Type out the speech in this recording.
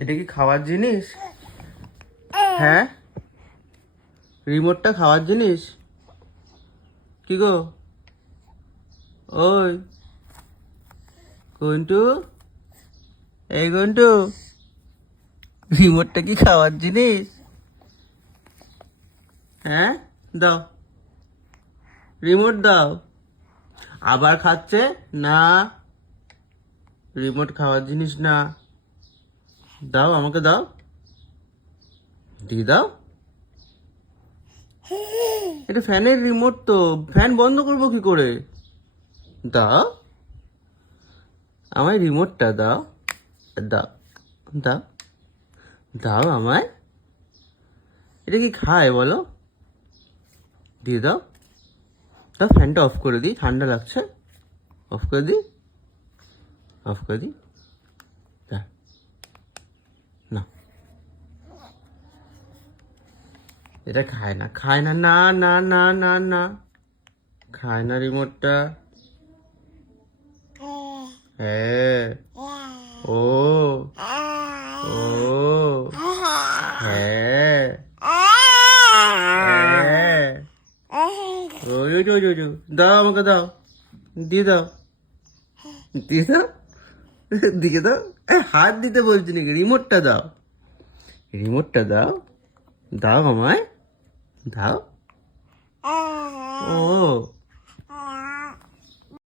এটা কি খাওয়ার জিনিস? হ্যাঁ, রিমোটটা খাওয়ার জিনিস? কি গো, ওই গন্টু, এই গন্টু, রিমোটটা কি খাওয়ার জিনিস? হ্যাঁ, দাও, রিমোট দাও। আবার খাচ্ছে না, রিমোট খাওয়ার জিনিস না। দাও, আমাকে দাও, দিয়ে দাও। এটা ফ্যানের রিমোট তো, ফ্যান বন্ধ করবো কি করে? দাও, আমায় রিমোটটা দাও, দাও, দাও, দাও আমায়। এটা কি খায় বলো? দিয়ে দাও। দাও, ফ্যানটা অফ করে দিই, ঠান্ডা লাগছে। অফ করে দিই, অফ করে দিই। না, এটা খায় না, খায় না, না না না না না, খায় না রিমোটটা। হ্যাঁ, ও, ও, হ্যাঁ, হ্যাঁ, ওই ওই ওই ওই, ওই। দাও, আমাকে দাও, দিয়ে দাও, দিয়ে দাও, দিয়ে দাও। হাত দিতে বলছি নাকি, রিমোটটা দাও, রিমোটটা দাও, দাও আমায়, দাও। ও